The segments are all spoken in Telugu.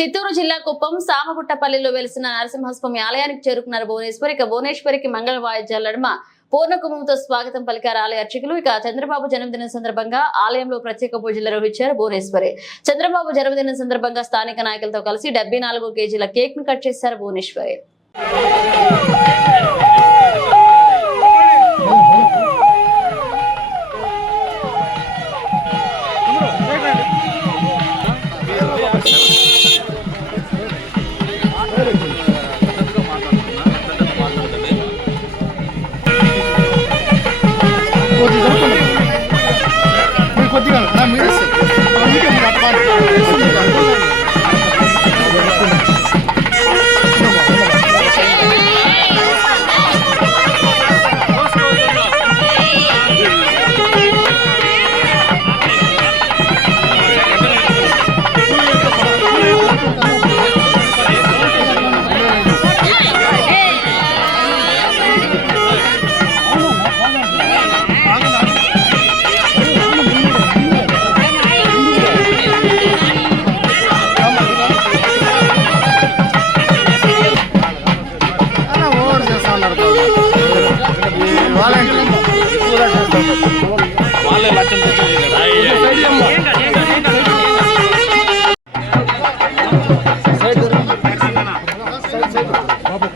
చిత్తూరు జిల్లా కుప్పం సామగుట్టపల్లిలో వెలిసిన నరసింహస్వామి ఆలయానికి చేరుకున్నారు భువనేశ్వర్. ఇక భువనేశ్వరికి మంగళ వాయిద్యాల నడుమ పూర్ణ కుంభంతో స్వాగతం పలికారు ఆలయ అర్చకులు. ఇక చంద్రబాబు జన్మదినం సందర్భంగా ఆలయంలో ప్రత్యేక పూజలు నిర్వహించారు భువనేశ్వరి. చంద్రబాబు జన్మదినం సందర్భంగా స్థానిక నాయకులతో కలిసి 74 కేజీల కేక్ ను కట్ చేశారు భువనేశ్వరి.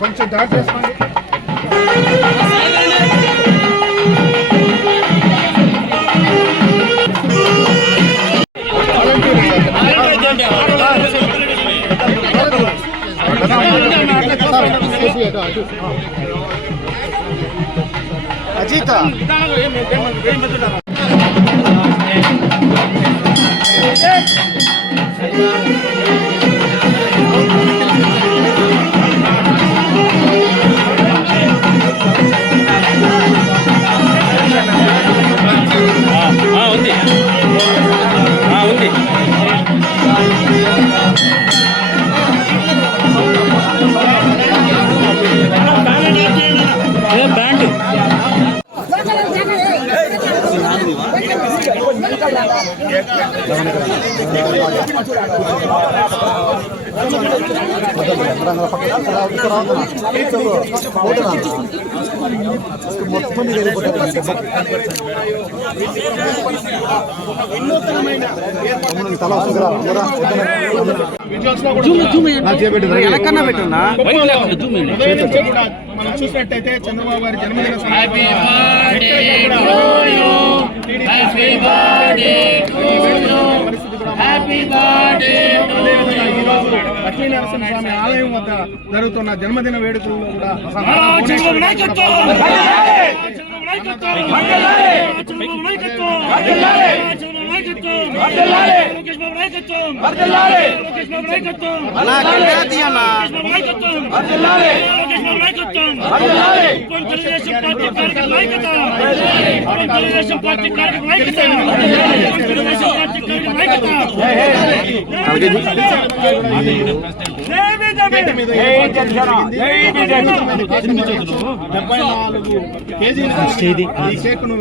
కొంచెం దాటేసుకోండి. అజిత మనం చూసినట్టయితే చంద్రబాబు గారి జన్మదిన లక్ష్మీ నరసింహస్వామి ఆలయం వద్ద జరుగుతున్న జన్మదిన వేడుకల్లో కూడా కేజీ కేక్ ను